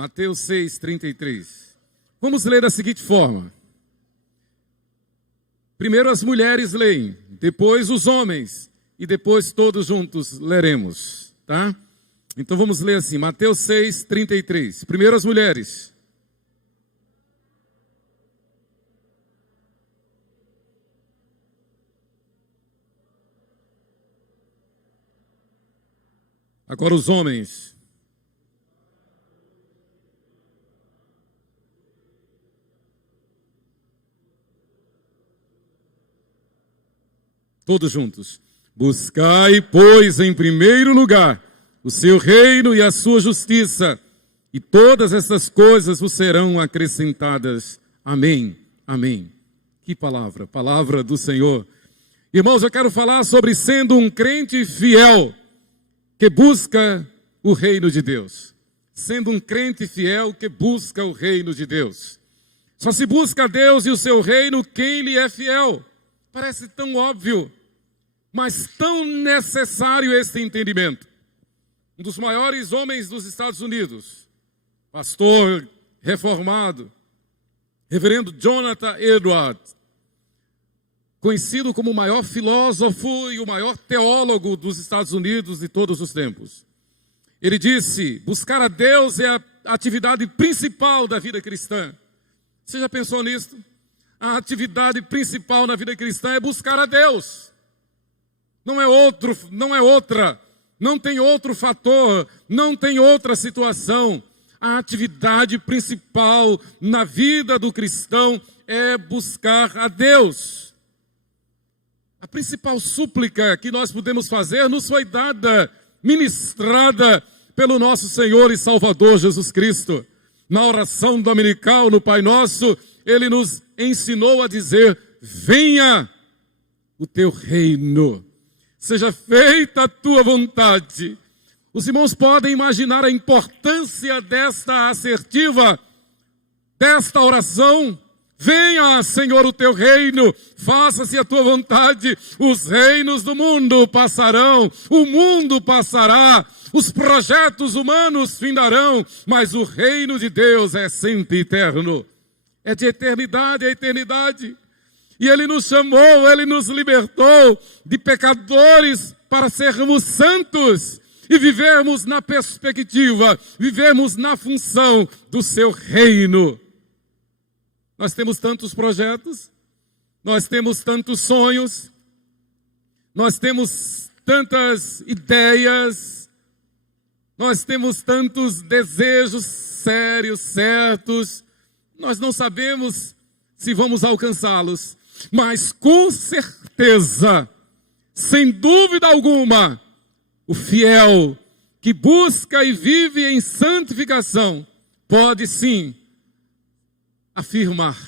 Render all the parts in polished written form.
Mateus 6:33. Vamos ler da seguinte forma. Primeiro as mulheres leem, depois os homens, e depois todos juntos leremos, tá? Então vamos ler assim, Mateus 6:33. Primeiro as mulheres. Agora os homens. Todos juntos. Buscai, pois, em primeiro lugar o seu reino e a sua justiça, e todas essas coisas vos serão acrescentadas. Amém. Amém. Que palavra, palavra do Senhor. Irmãos, eu quero falar sobre sendo um crente fiel que busca o reino de Deus. Sendo um crente fiel que busca o reino de Deus. Só se busca Deus e o seu reino quem lhe é fiel. Parece tão óbvio, mas tão necessário este entendimento. Um dos maiores homens dos Estados Unidos, pastor reformado, reverendo Jonathan Edwards, conhecido como o maior filósofo e o maior teólogo dos Estados Unidos de todos os tempos. Ele disse, buscar a Deus é a atividade principal da vida cristã. Você já pensou nisso? A atividade principal na vida cristã é buscar a Deus. Não é outra, não tem outro fator, não tem outra situação. A atividade principal na vida do cristão é buscar a Deus. A principal súplica que nós podemos fazer nos foi dada, ministrada pelo nosso Senhor e Salvador Jesus Cristo. Na oração dominical, no Pai Nosso, Ele nos ensinou a dizer, venha o teu reino. Seja feita a tua vontade. Os irmãos podem imaginar a importância desta assertiva, desta oração. Venha, Senhor, o teu reino, faça-se a tua vontade. Os reinos do mundo passarão, o mundo passará, os projetos humanos findarão, mas o reino de Deus é sempre eterno. É de eternidade a eternidade. E Ele nos chamou, Ele nos libertou de pecadores para sermos santos e vivermos na perspectiva, vivermos na função do seu reino. Nós temos tantos projetos, nós temos tantos sonhos, nós temos tantas ideias, nós temos tantos desejos sérios, certos, nós não sabemos se vamos alcançá-los. Mas com certeza, sem dúvida alguma, o fiel que busca e vive em santificação pode sim afirmar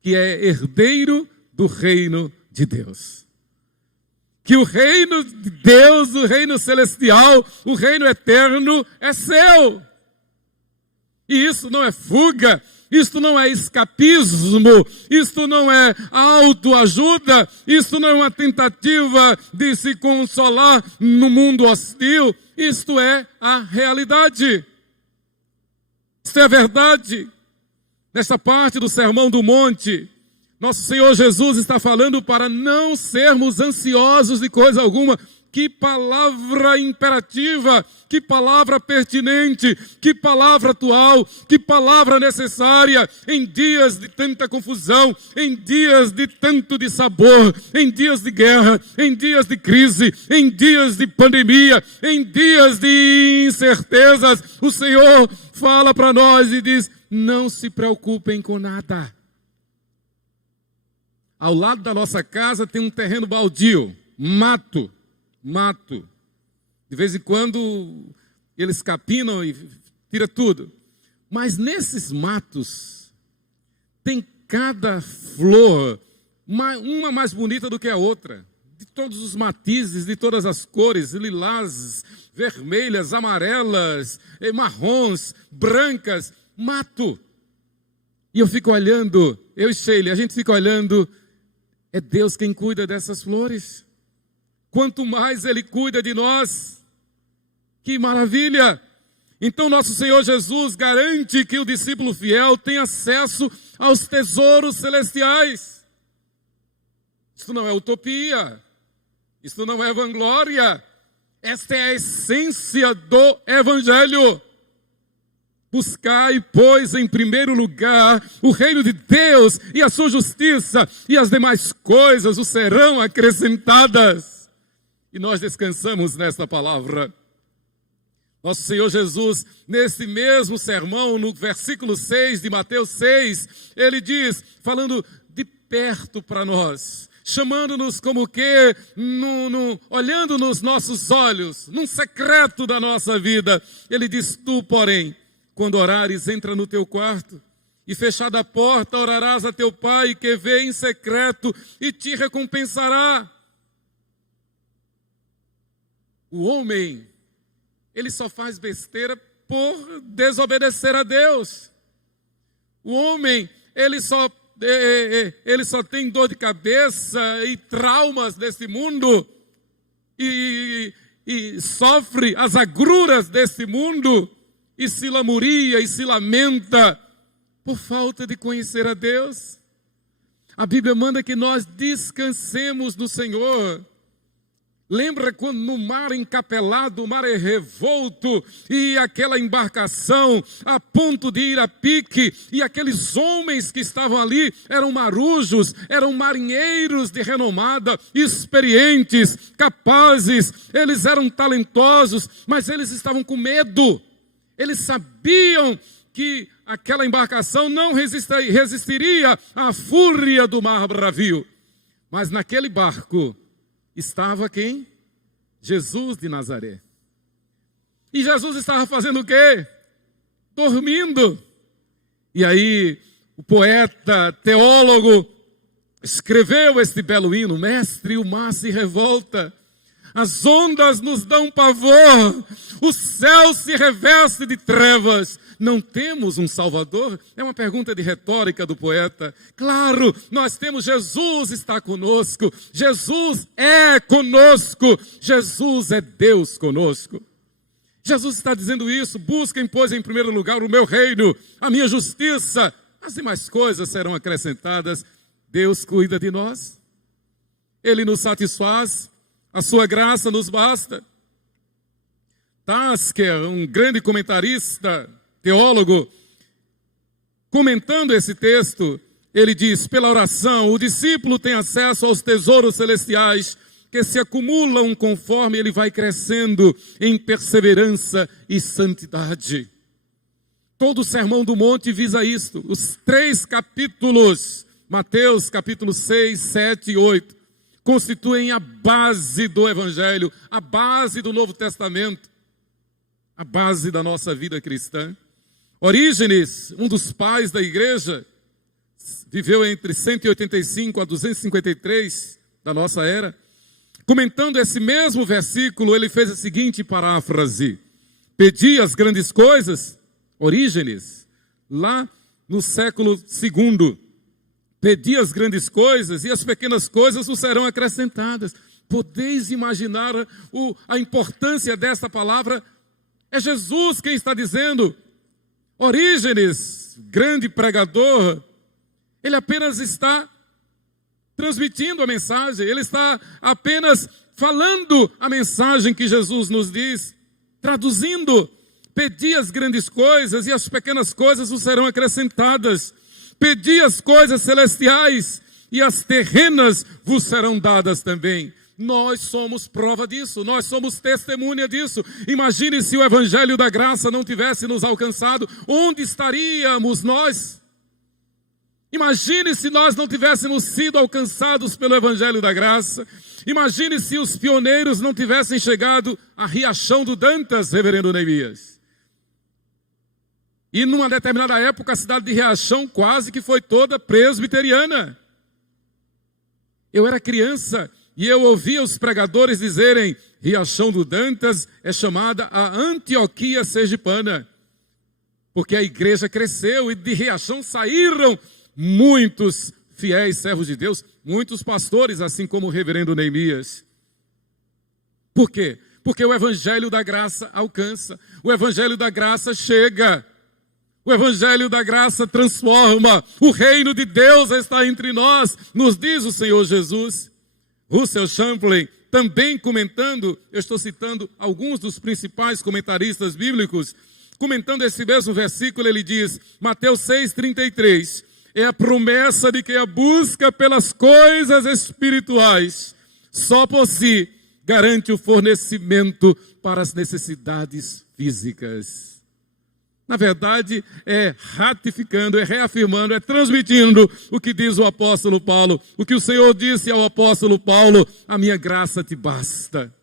que é herdeiro do reino de Deus. Que o reino de Deus, o reino celestial, o reino eterno é seu. E isso não é fuga. Isto não é escapismo, isto não é autoajuda, isto não é uma tentativa de se consolar no mundo hostil, isto é a realidade. Isto é a verdade. Nesta parte do Sermão do Monte, nosso Senhor Jesus está falando para não sermos ansiosos de coisa alguma. Que palavra imperativa, que palavra pertinente, que palavra atual, que palavra necessária em dias de tanta confusão, em dias de tanto dissabor, em dias de guerra, em dias de crise, em dias de pandemia, em dias de incertezas. O Senhor fala para nós e diz, não se preocupem com nada. Ao lado da nossa casa tem um terreno baldio, mato. De vez em quando eles capinam e tiram tudo. Mas nesses matos tem cada flor, uma mais bonita do que a outra. De todos os matizes, de todas as cores, lilás, vermelhas, amarelas, marrons, brancas, mato. E eu fico olhando, eu e Sheila, a gente fica olhando, é Deus quem cuida dessas flores. Quanto mais Ele cuida de nós, que maravilha! Então nosso Senhor Jesus garante que o discípulo fiel tem acesso aos tesouros celestiais. Isso não é utopia, isso não é vanglória, esta é a essência do Evangelho. Buscai, pois, em primeiro lugar o reino de Deus e a sua justiça, e as demais coisas os serão acrescentadas. E nós descansamos nesta palavra. Nosso Senhor Jesus, nesse mesmo sermão, no versículo 6 de Mateus 6, ele diz, falando de perto para nós, chamando-nos como que, olhando nos nossos olhos, num secreto da nossa vida, ele diz, tu, porém, quando orares, entra no teu quarto, e fechada a porta, orarás a teu pai, que vê em secreto, e te recompensará. O homem, ele só faz besteira por desobedecer a Deus. O homem, ele só tem dor de cabeça e traumas desse mundo, e sofre as agruras desse mundo, e se lamuria e se lamenta por falta de conhecer a Deus. A Bíblia manda que nós descansemos no Senhor. Lembra quando no mar encapelado, o mar é revolto, e aquela embarcação a ponto de ir a pique, e aqueles homens que estavam ali eram marujos, eram marinheiros de renomada, experientes, capazes, eles eram talentosos, mas eles estavam com medo. Eles sabiam que aquela embarcação não resistiria à fúria do mar bravio. Mas naquele barco estava quem? Jesus de Nazaré. E Jesus estava fazendo o quê? Dormindo. E aí o poeta, teólogo, escreveu este belo hino, mestre, o mar se revolta, as ondas nos dão pavor, o céu se reveste de trevas, não temos um Salvador? É uma pergunta de retórica do poeta. Claro, nós temos, Jesus está conosco, Jesus é conosco, Jesus é Deus conosco. Jesus está dizendo isso, busquem, pois, em primeiro lugar o meu reino, a minha justiça, as demais coisas serão acrescentadas. Deus cuida de nós, Ele nos satisfaz, a sua graça nos basta. Tasker, um grande comentarista, teólogo, comentando esse texto, ele diz, pela oração, o discípulo tem acesso aos tesouros celestiais que se acumulam conforme ele vai crescendo em perseverança e santidade. Todo o Sermão do Monte visa isto. Os 3 capítulos, Mateus capítulo 6, 7 e 8, constituem a base do Evangelho, a base do Novo Testamento, a base da nossa vida cristã. Orígenes, um dos pais da igreja, viveu entre 185 a 253 da nossa era. Comentando esse mesmo versículo, ele fez a seguinte paráfrase: pedi as grandes coisas, Orígenes, lá no século II, pedi as grandes coisas e as pequenas coisas vos serão acrescentadas. Podeis imaginar a importância desta palavra? É Jesus quem está dizendo. Orígenes, grande pregador, ele apenas está transmitindo a mensagem, ele está apenas falando a mensagem que Jesus nos diz, traduzindo. Pedi as grandes coisas e as pequenas coisas vos serão acrescentadas. Pedi as coisas celestiais e as terrenas vos serão dadas também. Nós somos prova disso, nós somos testemunha disso. Imagine se o Evangelho da Graça não tivesse nos alcançado, onde estaríamos nós? Imagine se nós não tivéssemos sido alcançados pelo Evangelho da Graça. Imagine se os pioneiros não tivessem chegado a Riachão do Dantas, reverendo Neemias. E numa determinada época a cidade de Riachão quase que foi toda presbiteriana. Eu era criança e eu ouvia os pregadores dizerem: Riachão do Dantas é chamada a Antioquia Sergipana, porque a igreja cresceu e de Riachão saíram muitos fiéis servos de Deus, muitos pastores, assim como o reverendo Neemias. Por quê? Porque o evangelho da graça alcança, o evangelho da graça chega, o evangelho da graça transforma, o reino de Deus está entre nós, nos diz o Senhor Jesus. Russell Champlin, também comentando, eu estou citando alguns dos principais comentaristas bíblicos, comentando esse mesmo versículo, ele diz, Mateus 6,33, é a promessa de que a busca pelas coisas espirituais, só por si, garante o fornecimento para as necessidades físicas. Na verdade, é ratificando, é reafirmando, é transmitindo o que diz o apóstolo Paulo, o que o Senhor disse ao apóstolo Paulo, a minha graça te basta,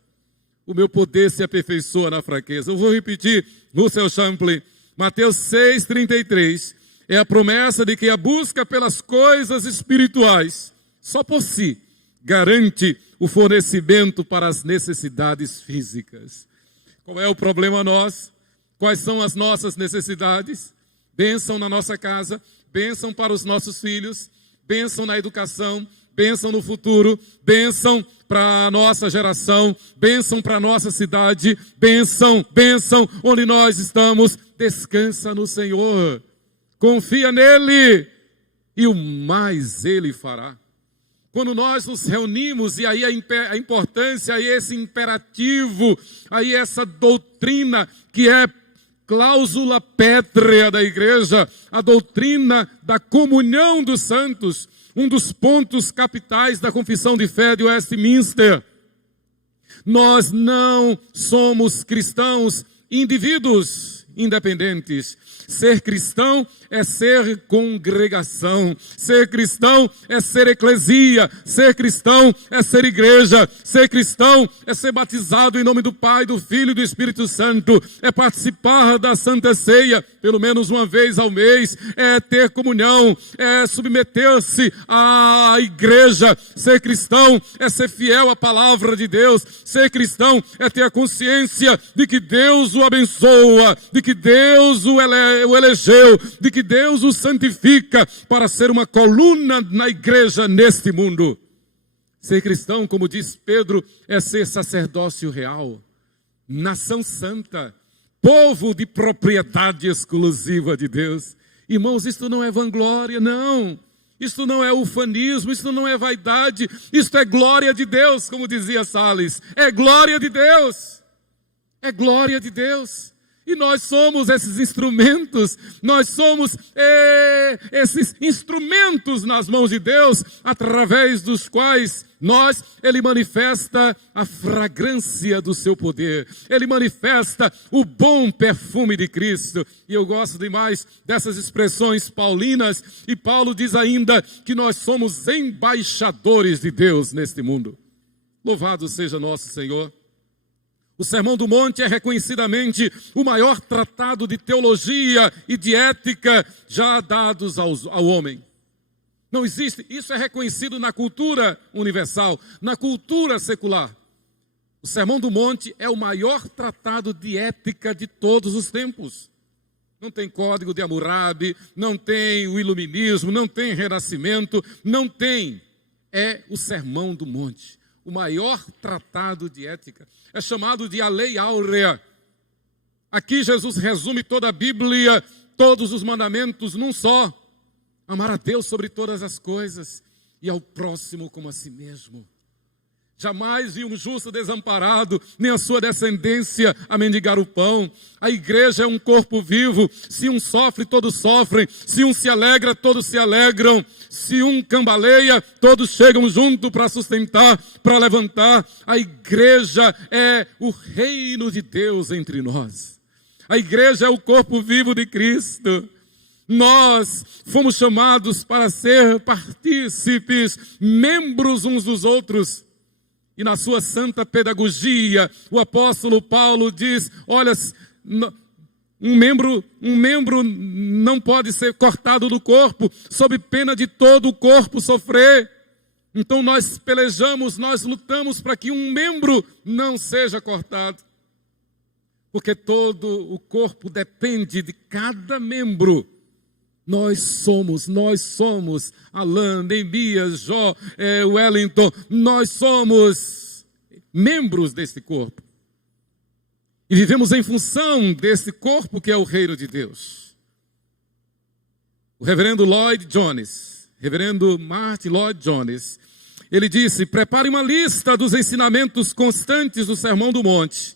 o meu poder se aperfeiçoa na fraqueza. Eu vou repetir, Russell Champlin, Mateus 6,33, é a promessa de que a busca pelas coisas espirituais, só por si, garante o fornecimento para as necessidades físicas. Qual é o problema nós? Quais são as nossas necessidades? Bênção na nossa casa, bênção para os nossos filhos, bênção na educação, bênção no futuro, bênção para a nossa geração, bênção para a nossa cidade, bênção, bênção onde nós estamos. Descansa no Senhor, confia nele e o mais ele fará. Quando nós nos reunimos, e aí a importância, aí esse imperativo, aí essa doutrina que é cláusula pétrea da igreja, a doutrina da comunhão dos santos, um dos pontos capitais da confissão de fé de Westminster. Nós não somos cristãos indivíduos independentes. Ser cristão é ser congregação, ser cristão é ser eclesia, ser cristão é ser igreja, ser cristão é ser batizado em nome do Pai, do Filho e do Espírito Santo, é participar da Santa Ceia, pelo menos uma vez ao mês, é ter comunhão, é submeter-se à igreja. Ser cristão é ser fiel à palavra de Deus, ser cristão é ter a consciência de que Deus o abençoa, de que Deus o elegeu, de que Deus o santifica para ser uma coluna na igreja neste mundo. Ser cristão, como diz Pedro, é ser sacerdócio real, nação santa, povo de propriedade exclusiva de Deus. Irmãos, isto não é vanglória, não. Isto não é ufanismo, isto não é vaidade, isto é glória de Deus, como dizia Salles. É glória de Deus. É glória de Deus. E nós somos esses instrumentos, nós somos esses instrumentos nas mãos de Deus, através dos quais Ele manifesta a fragrância do seu poder, Ele manifesta o bom perfume de Cristo. E eu gosto demais dessas expressões paulinas, e Paulo diz ainda que nós somos embaixadores de Deus neste mundo. Louvado seja nosso Senhor. O Sermão do Monte é reconhecidamente o maior tratado de teologia e de ética já dados ao homem. Não existe, isso é reconhecido na cultura universal, na cultura secular. O Sermão do Monte é o maior tratado de ética de todos os tempos. Não tem Código de Hammurabi, não tem o Iluminismo, não tem Renascimento, não tem. É o Sermão do Monte, o maior tratado de ética. É chamado de a Lei Áurea. Aqui Jesus resume toda a Bíblia, todos os mandamentos num só. Amar a Deus sobre todas as coisas e ao próximo como a si mesmo. Jamais vi um justo desamparado, nem a sua descendência a mendigar o pão. A igreja é um corpo vivo. Se um sofre, todos sofrem. Se um se alegra, todos se alegram. Se um cambaleia, todos chegam junto para sustentar, para levantar. A igreja é o reino de Deus entre nós. A igreja é o corpo vivo de Cristo. Nós fomos chamados para ser partícipes, membros uns dos outros. E na sua santa pedagogia, o apóstolo Paulo diz, olha, um membro não pode ser cortado do corpo, sob pena de todo o corpo sofrer. Então nós pelejamos, nós lutamos para que um membro não seja cortado. Porque todo o corpo depende de cada membro. Nós somos, Alain, Neemias, Jó, Wellington, nós somos membros desse corpo. E vivemos em função desse corpo que é o reino de Deus. O reverendo Martin Lloyd Jones, ele disse: prepare uma lista dos ensinamentos constantes do Sermão do Monte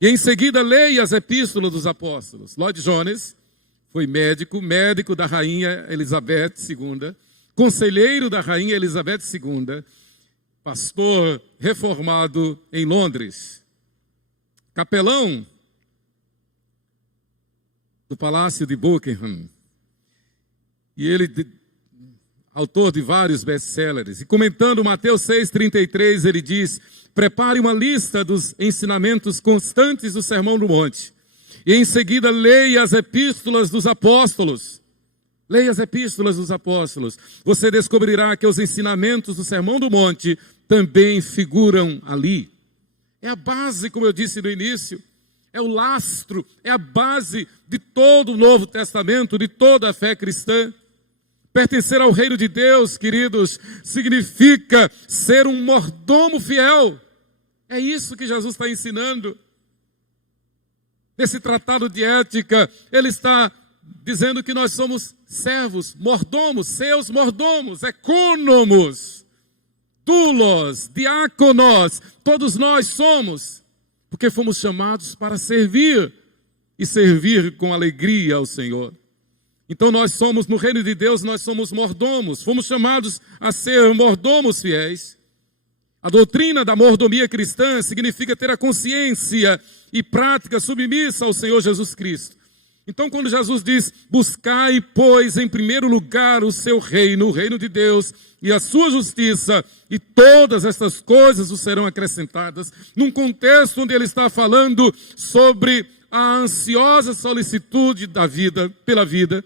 e em seguida leia as epístolas dos apóstolos. Lloyd Jones foi médico da rainha Elizabeth II, conselheiro da rainha Elizabeth II, pastor reformado em Londres, capelão do Palácio de Buckingham. E ele, autor de vários best-sellers, e comentando Mateus 6,33, ele diz: prepare uma lista dos ensinamentos constantes do Sermão do Monte, e em seguida leia as epístolas dos apóstolos. Leia as epístolas dos apóstolos. Você descobrirá que os ensinamentos do Sermão do Monte também figuram ali. É a base, como eu disse no início, é o lastro, é a base de todo o Novo Testamento, de toda a fé cristã. Pertencer ao reino de Deus, queridos, significa ser um mordomo fiel. É isso que Jesus está ensinando. Nesse tratado de ética, ele está dizendo que nós somos servos, mordomos, seus mordomos, ecônomos, doulos, diáconos, todos nós somos, porque fomos chamados para servir, e servir com alegria ao Senhor. Então nós somos, no reino de Deus, nós somos mordomos, fomos chamados a ser mordomos fiéis. A doutrina da mordomia cristã significa ter a consciência e prática submissa ao Senhor Jesus Cristo. Então quando Jesus diz: buscai, pois, em primeiro lugar o seu reino, o reino de Deus, e a sua justiça, e todas estas coisas vos serão acrescentadas, num contexto onde ele está falando sobre a ansiosa solicitude da vida, pela vida,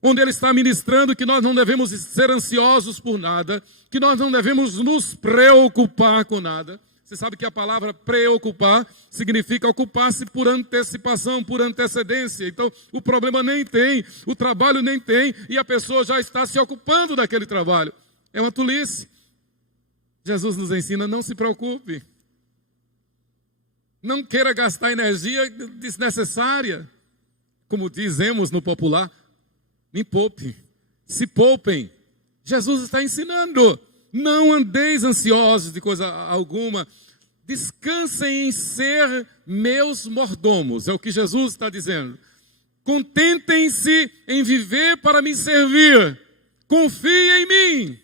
onde ele está ministrando que nós não devemos ser ansiosos por nada, que nós não devemos nos preocupar com nada. Você sabe que a palavra preocupar significa ocupar-se por antecipação, por antecedência. Então, o problema nem tem, o trabalho nem tem, e a pessoa já está se ocupando daquele trabalho. É uma tolice. Jesus nos ensina: não se preocupe. Não queira gastar energia desnecessária. Como dizemos no popular, me poupe, se poupem. Jesus está ensinando: não andeis ansiosos de coisa alguma, descansem em ser meus mordomos, é o que Jesus está dizendo. Contentem-se em viver para me servir, confiem em mim,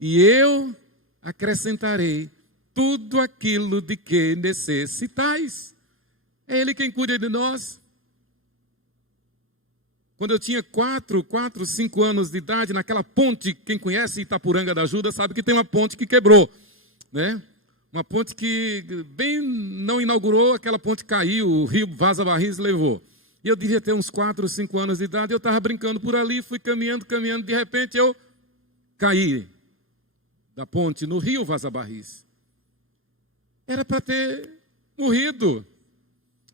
e eu acrescentarei tudo aquilo de que necessitais. É Ele quem cuida de nós. Quando eu tinha 5 anos de idade, naquela ponte, quem conhece Itapuranga da Ajuda sabe que tem uma ponte que quebrou, né? Uma ponte que bem não inaugurou, aquela ponte caiu, o rio Vaza Barris levou. E eu devia ter uns 4, 5 anos de idade, eu estava brincando por ali, fui caminhando, de repente eu caí da ponte no rio Vaza Barris. Era para ter morrido,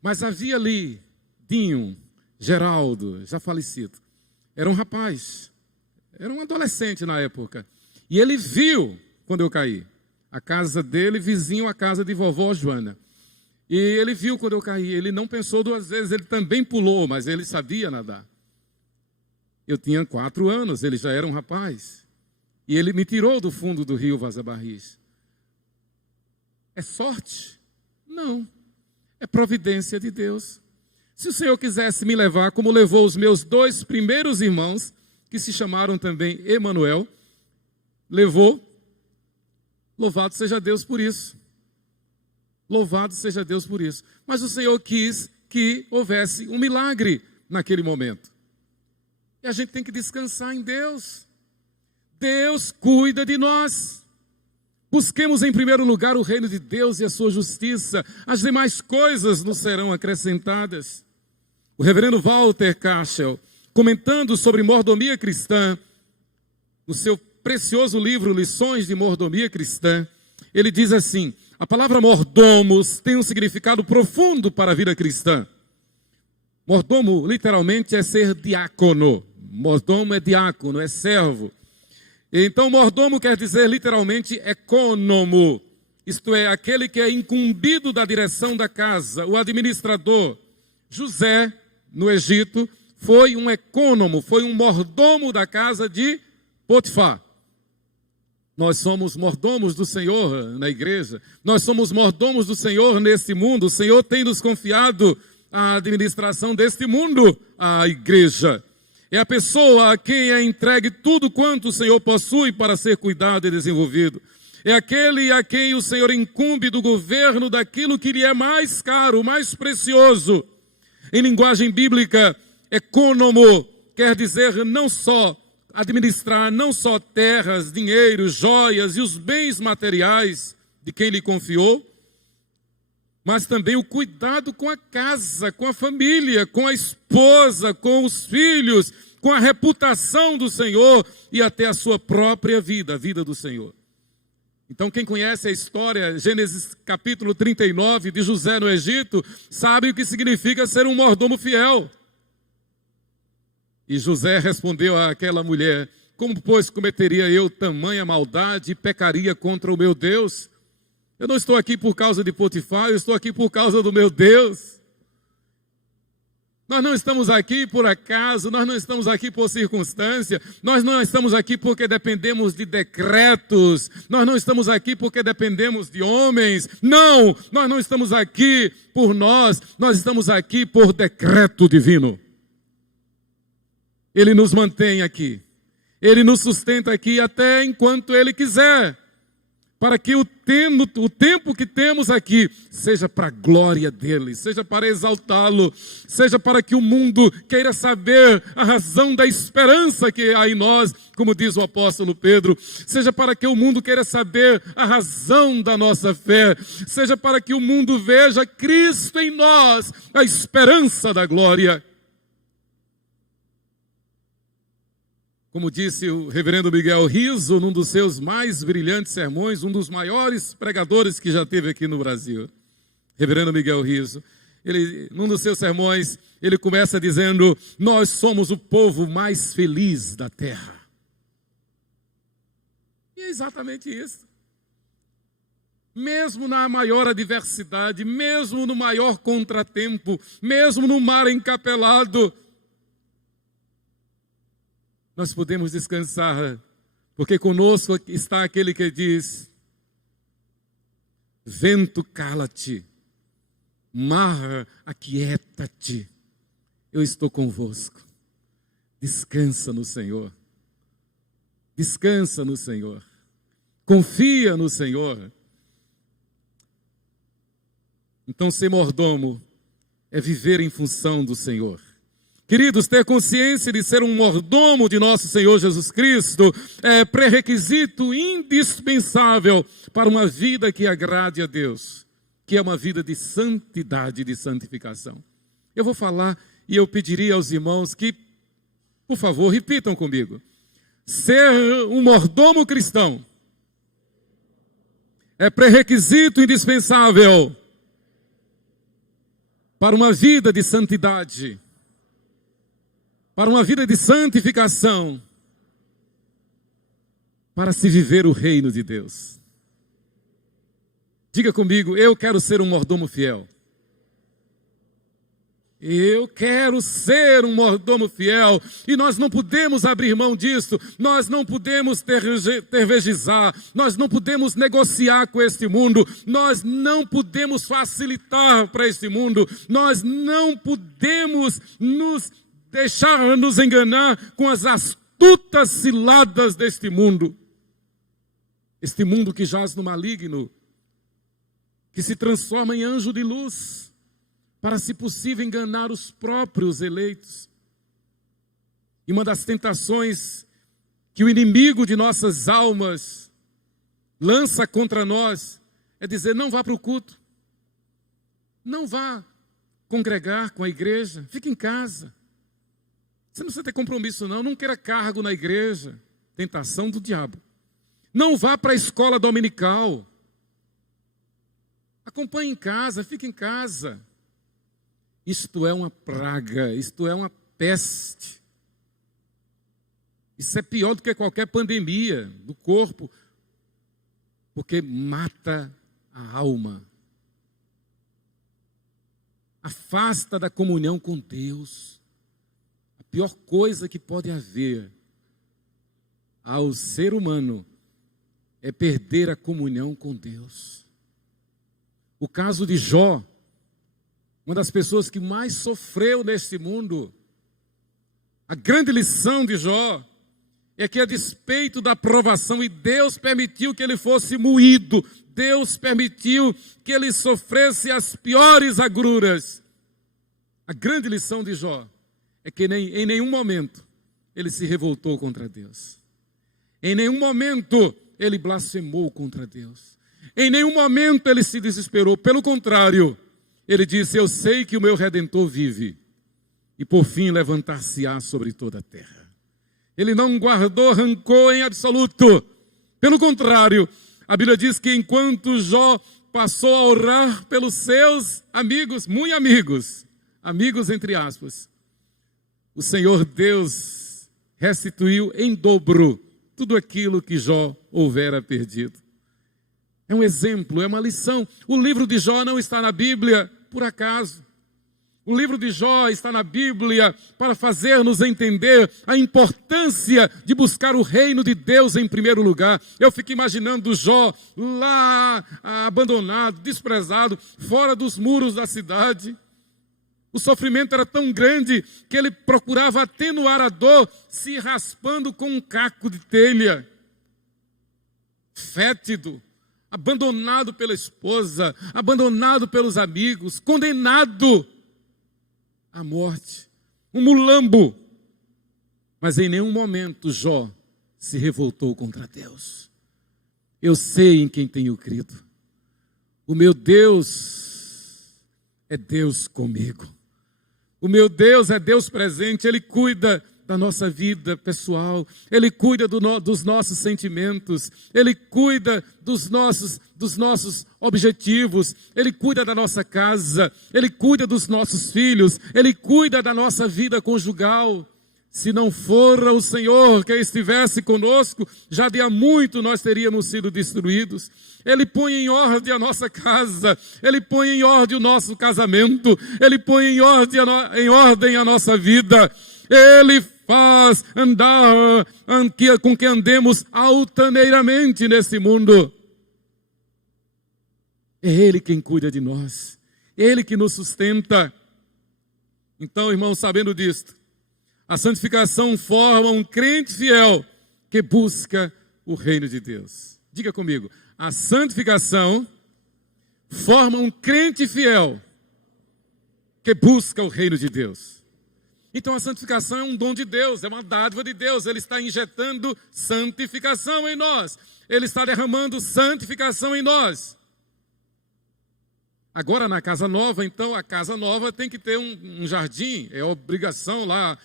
mas havia ali Dinho, Geraldo, já falecido, era um rapaz, era um adolescente na época, e ele viu quando eu caí, a casa dele vizinho à casa de vovó Joana, e ele viu quando eu caí, ele não pensou 2 vezes, ele também pulou, mas ele sabia nadar. Eu tinha 4 anos, ele já era um rapaz, e ele me tirou do fundo do rio Vaza Barris. É sorte? Não, é providência de Deus. Se o Senhor quisesse me levar, como levou os meus 2 primeiros irmãos, que se chamaram também Emanuel, levou, louvado seja Deus por isso. Louvado seja Deus por isso. Mas o Senhor quis que houvesse um milagre naquele momento. E a gente tem que descansar em Deus. Deus cuida de nós. Busquemos em primeiro lugar o reino de Deus e a sua justiça. As demais coisas nos serão acrescentadas. O reverendo Walter Cashel, comentando sobre mordomia cristã, no seu precioso livro Lições de Mordomia Cristã, ele diz assim: a palavra mordomos tem um significado profundo para a vida cristã. Mordomo, literalmente, é ser diácono. Mordomo é diácono, é servo. Então, mordomo quer dizer, literalmente, ecônomo. isto é, aquele que é incumbido da direção da casa, o administrador. José, no Egito, foi um ecônomo, foi um mordomo da casa de Potifar. Nós somos mordomos do Senhor na igreja, nós somos mordomos do Senhor neste mundo. O Senhor tem nos confiado a administração deste mundo, a igreja. É a pessoa a quem é entregue tudo quanto o Senhor possui para ser cuidado e desenvolvido. É aquele a quem o Senhor incumbe do governo daquilo que lhe é mais caro, mais precioso. Em linguagem bíblica, ecônomo quer dizer não só administrar, não só terras, dinheiro, joias e os bens materiais de quem lhe confiou, mas também o cuidado com a casa, com a família, com a esposa, com os filhos, com a reputação do Senhor e até a sua própria vida, a vida do Senhor. Então, quem conhece a história, Gênesis capítulo 39, de José no Egito, sabe o que significa ser um mordomo fiel. E José respondeu àquela mulher: como, pois, cometeria eu tamanha maldade e pecaria contra o meu Deus? Eu não estou aqui por causa de Potifar, eu estou aqui por causa do meu Deus. Nós não estamos aqui por acaso, nós não estamos aqui por circunstância, nós não estamos aqui porque dependemos de decretos, nós não estamos aqui porque dependemos de homens. Não, nós não estamos aqui por nós estamos aqui por decreto divino. Ele nos mantém aqui, Ele nos sustenta aqui até enquanto Ele quiser, para que o tempo que temos aqui seja para a glória dEle, seja para exaltá-lo, seja para que o mundo queira saber a razão da esperança que há em nós, como diz o apóstolo Pedro, seja para que o mundo queira saber a razão da nossa fé, seja para que o mundo veja Cristo em nós, a esperança da glória. Como disse o reverendo Miguel Riso, num dos seus mais brilhantes sermões, um dos maiores pregadores que já teve aqui no Brasil, reverendo Miguel Riso, num dos seus sermões, ele começa dizendo: nós somos o povo mais feliz da terra. E é exatamente isso. Mesmo na maior adversidade, mesmo no maior contratempo, mesmo no mar encapelado, nós podemos descansar, porque conosco está aquele que diz: vento, cala-te, mar, aquieta-te, eu estou convosco. Descansa no Senhor, descansa no Senhor, confia no Senhor. Então, ser mordomo é viver em função do Senhor. Queridos, ter consciência de ser um mordomo de nosso Senhor Jesus Cristo é pré-requisito indispensável para uma vida que agrade a Deus, que é uma vida de santidade e de santificação. Eu vou falar e eu pediria aos irmãos que, por favor, repitam comigo. Ser um mordomo cristão é pré-requisito indispensável para uma vida de santidade, para uma vida de santificação, para se viver o reino de Deus. Diga comigo: eu quero ser um mordomo fiel. Eu quero ser um mordomo fiel. E nós não podemos abrir mão disso. Nós não podemos tervejizar. Nós não podemos negociar com este mundo. Nós não podemos facilitar para este mundo. Nós não podemos deixar nos enganar com as astutas ciladas deste mundo. Este mundo que jaz no maligno, que se transforma em anjo de luz, para, se possível, enganar os próprios eleitos. E uma das tentações que o inimigo de nossas almas lança contra nós é dizer: não vá para o culto, não vá congregar com a igreja, fique em casa. Você não precisa ter compromisso não queira cargo na igreja. Tentação do diabo. Não vá para a escola dominical. Acompanhe em casa, fique em casa. Isto é uma praga, isto é uma peste. Isso é pior do que qualquer pandemia do corpo, porque mata a alma. Afasta da comunhão com Deus. A pior coisa que pode haver ao ser humano é perder a comunhão com Deus. O caso de Jó, uma das pessoas que mais sofreu neste mundo, a grande lição de Jó é que, a despeito da provação, e Deus permitiu que ele fosse moído, Deus permitiu que ele sofresse as piores agruras. A grande lição de Jó é que em nenhum momento ele se revoltou contra Deus. Em nenhum momento ele blasfemou contra Deus. Em nenhum momento ele se desesperou. Pelo contrário, ele disse: eu sei que o meu Redentor vive, e por fim levantar-se-á sobre toda a terra. Ele não guardou rancor em absoluto. Pelo contrário, a Bíblia diz que enquanto Jó passou a orar pelos seus amigos, muito amigos entre aspas, o Senhor Deus restituiu em dobro tudo aquilo que Jó houvera perdido. É um exemplo, é uma lição. O livro de Jó não está na Bíblia por acaso. O livro de Jó está na Bíblia para fazer-nos entender a importância de buscar o reino de Deus em primeiro lugar. Eu fico imaginando Jó lá abandonado, desprezado, fora dos muros da cidade. O sofrimento era tão grande que ele procurava atenuar a dor se raspando com um caco de telha. Fétido, abandonado pela esposa, abandonado pelos amigos, condenado à morte, um mulambo. Mas em nenhum momento Jó se revoltou contra Deus. Eu sei em quem tenho crido. O meu Deus é Deus comigo. O meu Deus é Deus presente. Ele cuida da nossa vida pessoal, Ele cuida dos nossos sentimentos, Ele cuida dos nossos objetivos, Ele cuida da nossa casa, Ele cuida dos nossos filhos, Ele cuida da nossa vida conjugal. Se não fora o Senhor que estivesse conosco, já de há muito nós teríamos sido destruídos. Ele põe em ordem a nossa casa, Ele põe em ordem o nosso casamento, Ele põe em ordem a nossa vida. Ele faz andar com que andemos altaneiramente nesse mundo. É Ele quem cuida de nós, Ele que nos sustenta. Então, irmãos, sabendo disto, a santificação forma um crente fiel que busca o reino de Deus. Diga comigo, a santificação forma um crente fiel que busca o reino de Deus. Então a santificação é um dom de Deus, é uma dádiva de Deus. Ele está injetando santificação em nós. Ele está derramando santificação em nós. Agora na casa nova, então, a casa nova tem que ter um jardim. É obrigação lá,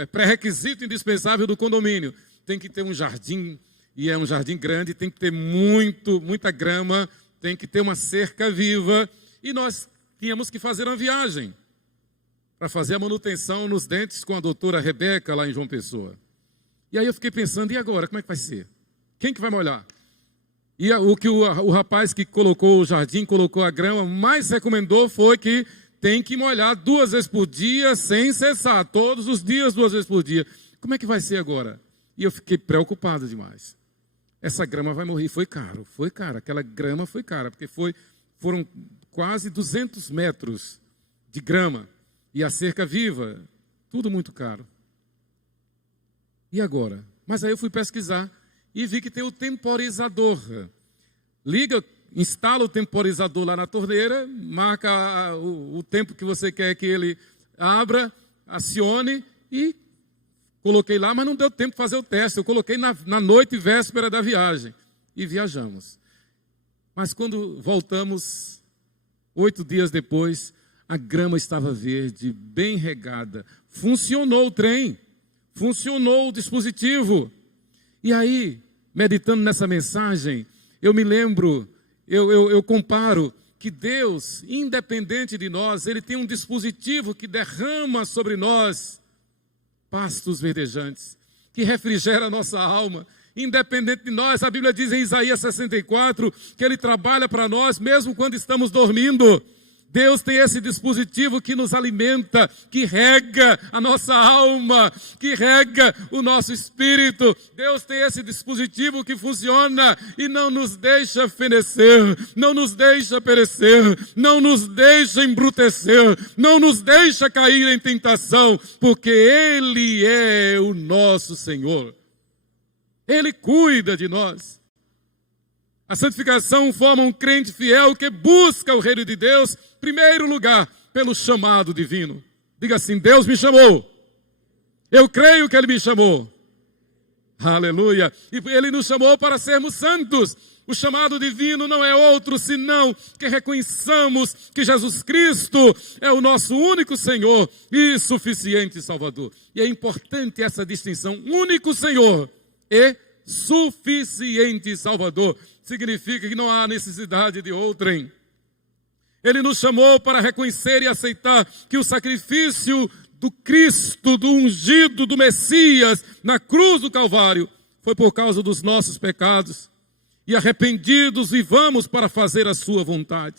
é pré-requisito indispensável do condomínio. Tem que ter um jardim, e é um jardim grande, tem que ter muita grama, tem que ter uma cerca viva. E nós tínhamos que fazer uma viagem para fazer a manutenção nos dentes com a doutora Rebeca lá em João Pessoa. E aí eu fiquei pensando, e agora, como é que vai ser? Quem que vai molhar? E o que o rapaz que colocou o jardim, colocou a grama, mais recomendou foi que tem que molhar 2 vezes por dia, sem cessar, todos os dias 2 vezes por dia. Como é que vai ser agora? E eu fiquei preocupado demais. Essa grama vai morrer. Foi caro, aquela grama foi cara, porque foram quase 200 metros de grama. E a cerca viva, tudo muito caro. E agora? Mas aí eu fui pesquisar e vi que tem o temporizador. Instala o temporizador lá na torneira, marca o tempo que você quer que ele abra, acione, e coloquei lá, mas não deu tempo de fazer o teste. Eu coloquei na noite véspera da viagem e viajamos. Mas quando voltamos, 8 dias depois, a grama estava verde, bem regada. Funcionou o trem, funcionou o dispositivo. E aí, meditando nessa mensagem, eu me lembro, eu comparo que Deus, independente de nós, Ele tem um dispositivo que derrama sobre nós pastos verdejantes, que refrigera a nossa alma. independente de nós. A Bíblia diz em Isaías 64 que Ele trabalha para nós mesmo quando estamos dormindo. Deus tem esse dispositivo que nos alimenta, que rega a nossa alma, que rega o nosso espírito. Deus tem esse dispositivo que funciona e não nos deixa fenecer, não nos deixa perecer, não nos deixa embrutecer, não nos deixa cair em tentação, porque Ele é o nosso Senhor. Ele cuida de nós. A santificação forma um crente fiel que busca o reino de Deus, em primeiro lugar, pelo chamado divino. Diga assim: Deus me chamou. Eu creio que Ele me chamou. Aleluia. E Ele nos chamou para sermos santos. O chamado divino não é outro senão que reconheçamos que Jesus Cristo é o nosso único Senhor e suficiente Salvador. E é importante essa distinção: único Senhor e suficiente Salvador. Significa que não há necessidade de outrem. Ele nos chamou para reconhecer e aceitar que o sacrifício do Cristo, do ungido, do Messias, na cruz do Calvário, foi por causa dos nossos pecados. E arrependidos vivamos para fazer a sua vontade.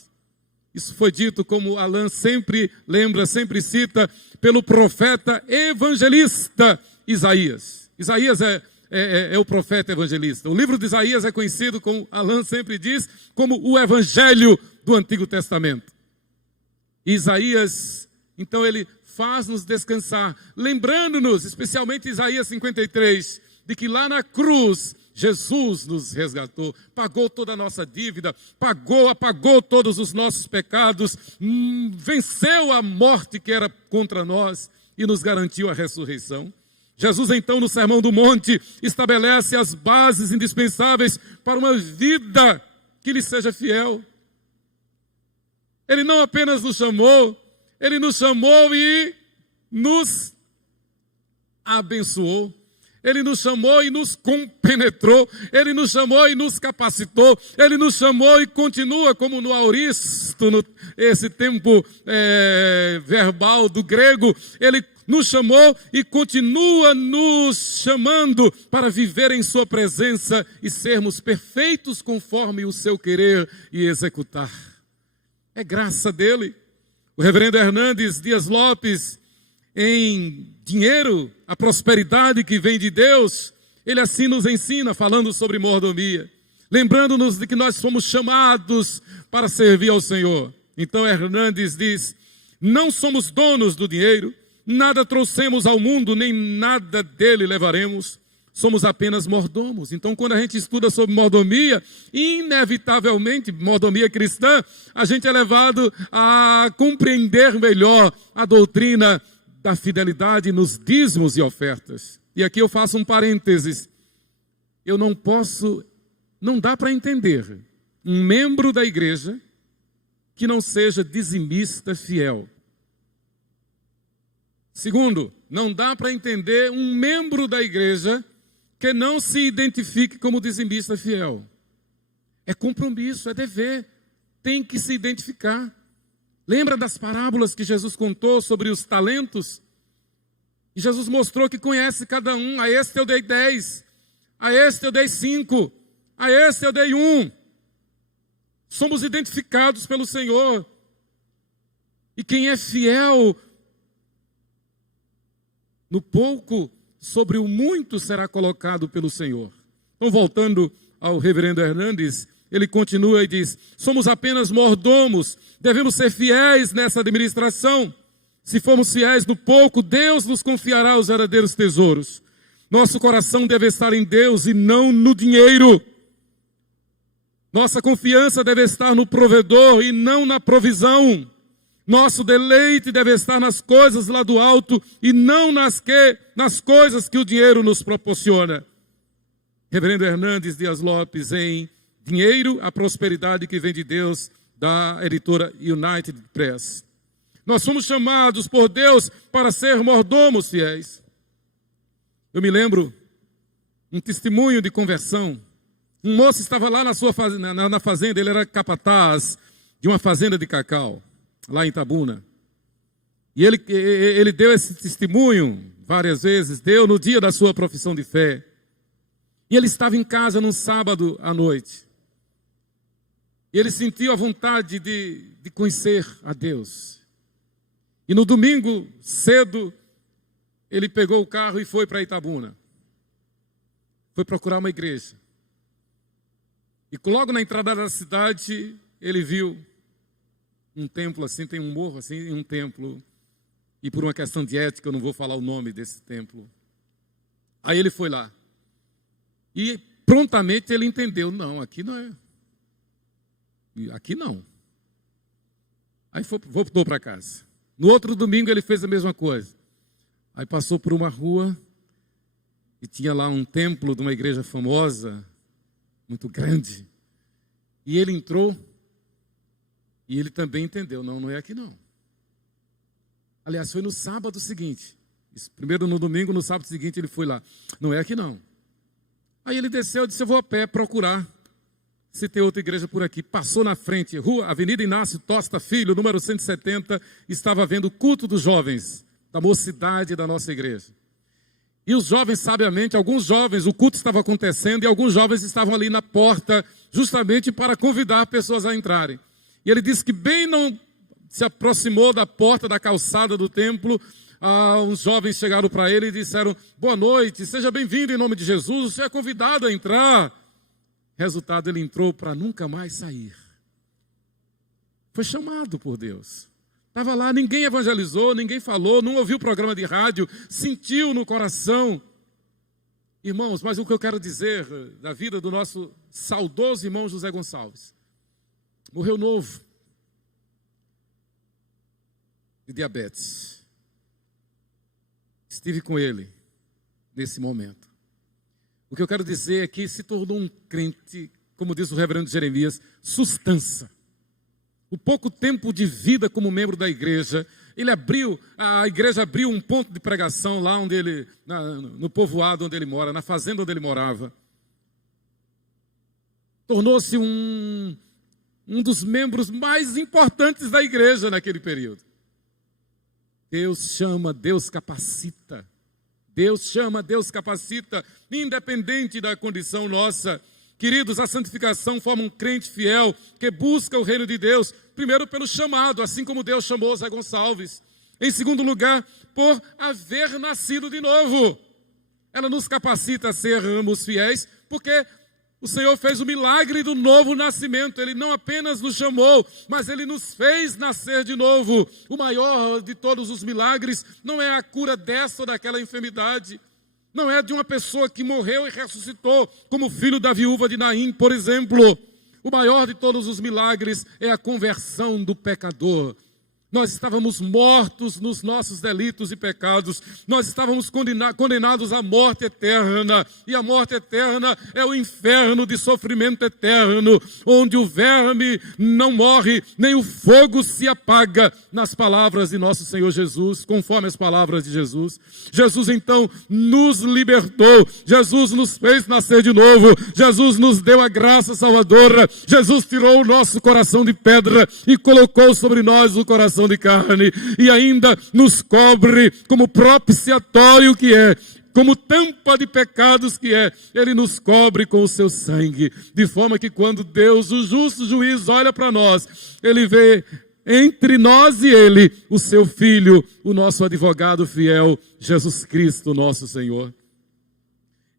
Isso foi dito, como Alain sempre lembra, sempre cita, pelo profeta evangelista Isaías. Isaías é o profeta evangelista. O livro de Isaías é conhecido, como Alain sempre diz, como o Evangelho do Antigo Testamento. E Isaías, então, ele faz-nos descansar, lembrando-nos, especialmente Isaías 53, de que lá na cruz Jesus nos resgatou, pagou toda a nossa dívida, apagou todos os nossos pecados, venceu a morte que era contra nós e nos garantiu a ressurreição. Jesus, então, no Sermão do Monte, estabelece as bases indispensáveis para uma vida que lhe seja fiel. Ele não apenas nos chamou, Ele nos chamou e nos abençoou. Ele nos chamou e nos compenetrou. Ele nos chamou e nos capacitou. Ele nos chamou e continua, como no auristo, esse tempo verbal do grego, Ele nos chamou e continua nos chamando para viver em sua presença e sermos perfeitos conforme o seu querer e executar. É graça dele. O reverendo Hernandes Dias Lopes, em Dinheiro, a prosperidade que vem de Deus, ele assim nos ensina, falando sobre mordomia, lembrando-nos de que nós fomos chamados para servir ao Senhor. Então Hernandes diz: não somos donos do dinheiro, nada trouxemos ao mundo, nem nada dele levaremos. Somos apenas mordomos. Então, quando a gente estuda sobre mordomia, inevitavelmente, mordomia cristã, a gente é levado a compreender melhor a doutrina da fidelidade nos dízimos e ofertas. E aqui eu faço um parênteses. Não dá para entender um membro da igreja que não seja dizimista fiel. Segundo, não dá para entender um membro da igreja que não se identifique como dizimista fiel. É compromisso, é dever, tem que se identificar. Lembra das parábolas que Jesus contou sobre os talentos? E Jesus mostrou que conhece cada um. A este eu dei 10, a este eu dei 5, a este eu dei 1. Somos identificados pelo Senhor. E quem é fiel no pouco, sobre o muito será colocado pelo Senhor. Então, voltando ao reverendo Hernandes, ele continua e diz: somos apenas mordomos, devemos ser fiéis nessa administração. Se formos fiéis no pouco, Deus nos confiará os verdadeiros tesouros. Nosso coração deve estar em Deus e não no dinheiro. Nossa confiança deve estar no provedor e não na provisão. Nosso deleite deve estar nas coisas lá do alto e não nas coisas que o dinheiro nos proporciona. Reverendo Hernandes Dias Lopes, em Dinheiro, a prosperidade que vem de Deus, da editora United Press. Nós somos chamados por Deus para ser mordomos fiéis. Eu me lembro um testemunho de conversão. Um moço estava lá na fazenda, ele era capataz de uma fazenda de cacau, lá em Itabuna. E ele deu esse testemunho várias vezes, deu no dia da sua profissão de fé. E ele estava em casa num sábado à noite. E ele sentiu a vontade de conhecer a Deus. E no domingo, cedo, ele pegou o carro e foi para Itabuna. Foi procurar uma igreja. E logo na entrada da cidade, ele viu um templo assim, tem um morro assim, e um templo. E por uma questão de ética, eu não vou falar o nome desse templo. Aí ele foi lá. E prontamente ele entendeu, não, aqui não é. Aqui não. Aí voltou para casa. No outro domingo ele fez a mesma coisa. Aí passou por uma rua e tinha lá um templo de uma igreja famosa, muito grande. E ele entrou e ele também entendeu, não é aqui não. Aliás, foi no sábado seguinte. Primeiro no domingo, no sábado seguinte ele foi lá. Não é aqui não. Aí ele desceu e disse, eu vou a pé procurar se tem outra igreja por aqui. Passou na frente, Avenida Inácio Tosta Filho, número 170, estava havendo o culto dos jovens, da mocidade da nossa igreja. E os jovens, sabiamente, alguns jovens, o culto estava acontecendo e alguns jovens estavam ali na porta, justamente para convidar pessoas a entrarem. E ele disse que bem não se aproximou da porta da calçada do templo, uns jovens chegaram para ele e disseram, boa noite, seja bem-vindo em nome de Jesus, o senhor é convidado a entrar. Resultado, ele entrou para nunca mais sair. Foi chamado por Deus. Estava lá, ninguém evangelizou, ninguém falou, não ouviu o programa de rádio, sentiu no coração. Irmãos, mas o que eu quero dizer da vida do nosso saudoso irmão José Gonçalves. Morreu novo, de diabetes. Estive com ele nesse momento. O que eu quero dizer é que se tornou um crente, como diz o reverendo Jeremias, sustância. O pouco tempo de vida como membro da igreja, a igreja abriu um ponto de pregação lá onde ele, no povoado onde ele mora, na fazenda onde ele morava. Tornou-se um dos membros mais importantes da igreja naquele período. Deus chama, Deus capacita. Deus chama, Deus capacita, independente da condição nossa. Queridos, a santificação forma um crente fiel que busca o reino de Deus, primeiro pelo chamado, assim como Deus chamou Zé Gonçalves. Em segundo lugar, por haver nascido de novo. Ela nos capacita a sermos fiéis, porque o Senhor fez o milagre do novo nascimento. Ele não apenas nos chamou, mas Ele nos fez nascer de novo. O maior de todos os milagres não é a cura dessa ou daquela enfermidade. Não é de uma pessoa que morreu e ressuscitou, como o filho da viúva de Naim, por exemplo. O maior de todos os milagres é a conversão do pecador. Nós estávamos mortos nos nossos delitos e pecados. Nós estávamos condenados à morte eterna. E a morte eterna é o inferno de sofrimento eterno, onde o verme não morre, nem o fogo se apaga, nas palavras de nosso Senhor Jesus, conforme as palavras de Jesus. Jesus então nos libertou. Jesus nos fez nascer de novo. Jesus nos deu a graça salvadora. Jesus tirou o nosso coração de pedra e colocou sobre nós o coração de carne, e ainda nos cobre como propiciatório que é, como tampa de pecados que é. Ele nos cobre com o seu sangue, de forma que quando Deus, o justo juiz, olha para nós, Ele vê entre nós e Ele o seu Filho, o nosso advogado fiel, Jesus Cristo, nosso Senhor.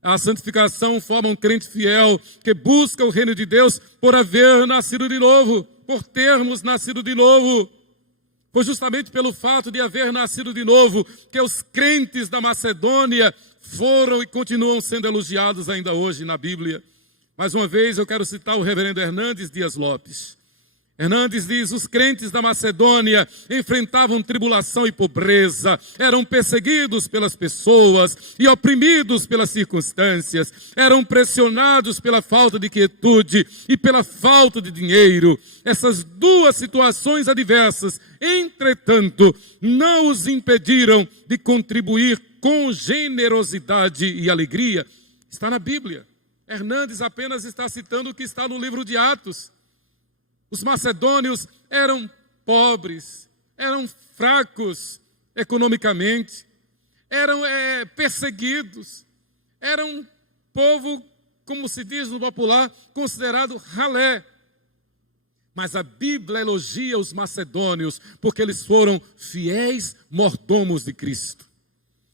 A santificação forma um crente fiel que busca o reino de Deus por haver nascido de novo, por termos nascido de novo. Foi justamente pelo fato de haver nascido de novo que os crentes da Macedônia foram e continuam sendo elogiados ainda hoje na Bíblia. Mais uma vez eu quero citar o reverendo Hernandes Dias Lopes. Hernandes diz, os crentes da Macedônia enfrentavam tribulação e pobreza, eram perseguidos pelas pessoas e oprimidos pelas circunstâncias, eram pressionados pela falta de quietude e pela falta de dinheiro. Essas duas situações adversas, entretanto, não os impediram de contribuir com generosidade e alegria. Está na Bíblia. Hernandes apenas está citando o que está no livro de Atos. Os macedônios eram pobres, eram fracos economicamente, eram perseguidos, eram um povo como se diz no popular, considerado ralé. Mas a Bíblia elogia os macedônios, porque eles foram fiéis mordomos de Cristo.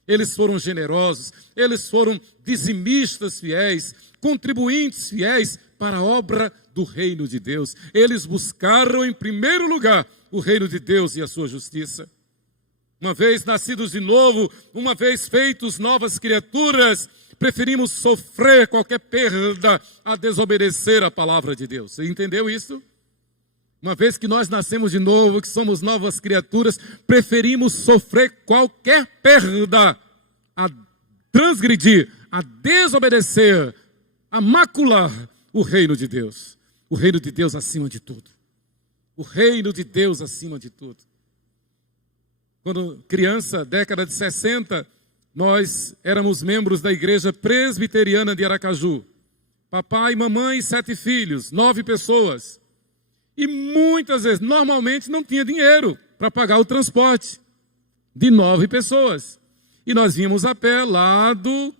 Eles foram generosos, eles foram dizimistas fiéis, contribuintes fiéis para a obra do reino de Deus. Eles buscaram em primeiro lugar o reino de Deus e a sua justiça. Uma vez nascidos de novo, uma vez feitos novas criaturas, preferimos sofrer qualquer perda a desobedecer a palavra de Deus. Você entendeu isso? Uma vez que nós nascemos de novo, que somos novas criaturas, preferimos sofrer qualquer perda a transgredir, a desobedecer, a macular o reino de Deus. O reino de Deus acima de tudo. O reino de Deus acima de tudo. Quando criança, década de 60, nós éramos membros da igreja presbiteriana de Aracaju. Papai, mamãe e 7 filhos, 9 pessoas. E muitas vezes, normalmente, não tinha dinheiro para pagar o transporte de 9 pessoas. E nós vínhamos a pé lá do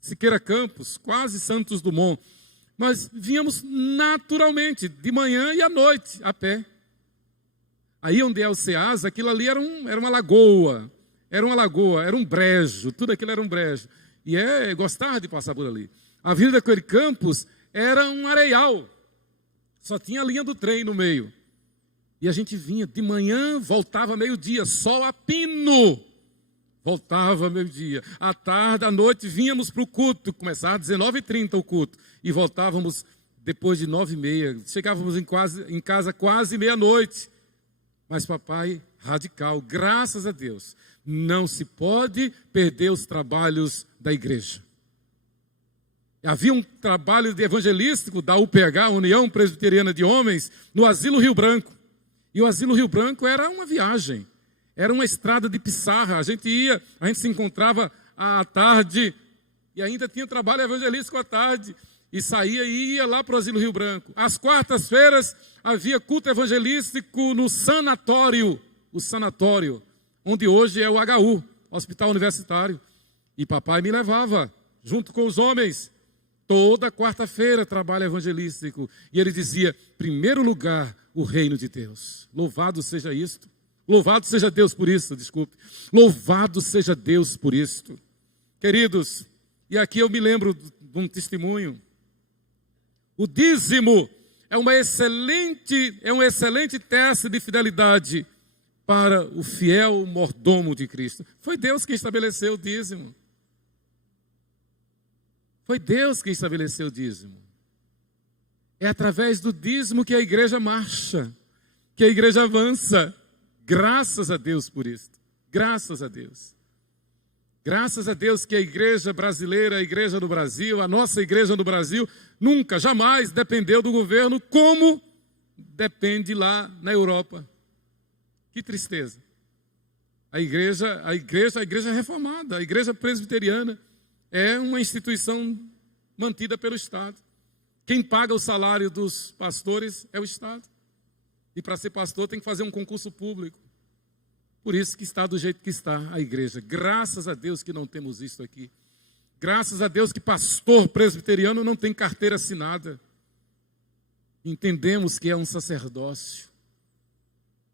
Siqueira Campos, quase Santos Dumont. Nós vínhamos naturalmente, de manhã e à noite, a pé. Aí onde é o Ceasa, aquilo ali era uma lagoa, era um brejo, tudo aquilo era um brejo. E gostava de passar por ali. A Avenida Coelho Campos era um areial, só tinha a linha do trem no meio. E a gente vinha de manhã, voltava meio-dia, sol a pino. Voltava meio-dia. À tarde, à noite, vínhamos para o culto, começava às 19h30 o culto. E voltávamos depois de 9h30. Chegávamos em casa quase meia-noite. Mas papai, radical, graças a Deus, não se pode perder os trabalhos da igreja. Havia um trabalho evangelístico da UPH, União Presbiteriana de Homens, no Asilo Rio Branco. E o Asilo Rio Branco era uma viagem, era uma estrada de pissarra. A gente se encontrava à tarde e ainda tinha trabalho evangelístico à tarde. E saía e ia lá para o Asilo Rio Branco. Às quartas-feiras havia culto evangelístico no sanatório, o sanatório, onde hoje é o HU, Hospital Universitário. E papai me levava, junto com os homens, toda quarta-feira trabalho evangelístico. E ele dizia, primeiro lugar, o reino de Deus. Louvado seja isto. Louvado seja Deus por isso, desculpe. Louvado seja Deus por isto. Queridos, e aqui eu me lembro de um testemunho. O dízimo é um excelente teste de fidelidade para o fiel mordomo de Cristo. Foi Deus quem estabeleceu o dízimo. Foi Deus quem estabeleceu o dízimo. É através do dízimo que a igreja marcha, que a igreja avança. Graças a Deus por isso. Graças a Deus. Graças a Deus que a igreja brasileira, a igreja do Brasil, a nossa igreja no Brasil, nunca, jamais dependeu do governo como depende lá na Europa. Que tristeza. A igreja reformada, a igreja presbiteriana é uma instituição mantida pelo Estado. Quem paga o salário dos pastores é o Estado. E para ser pastor tem que fazer um concurso público. Por isso que está do jeito que está a igreja. Graças a Deus que não temos isso aqui. Graças a Deus que pastor presbiteriano não tem carteira assinada. Entendemos que é um sacerdócio.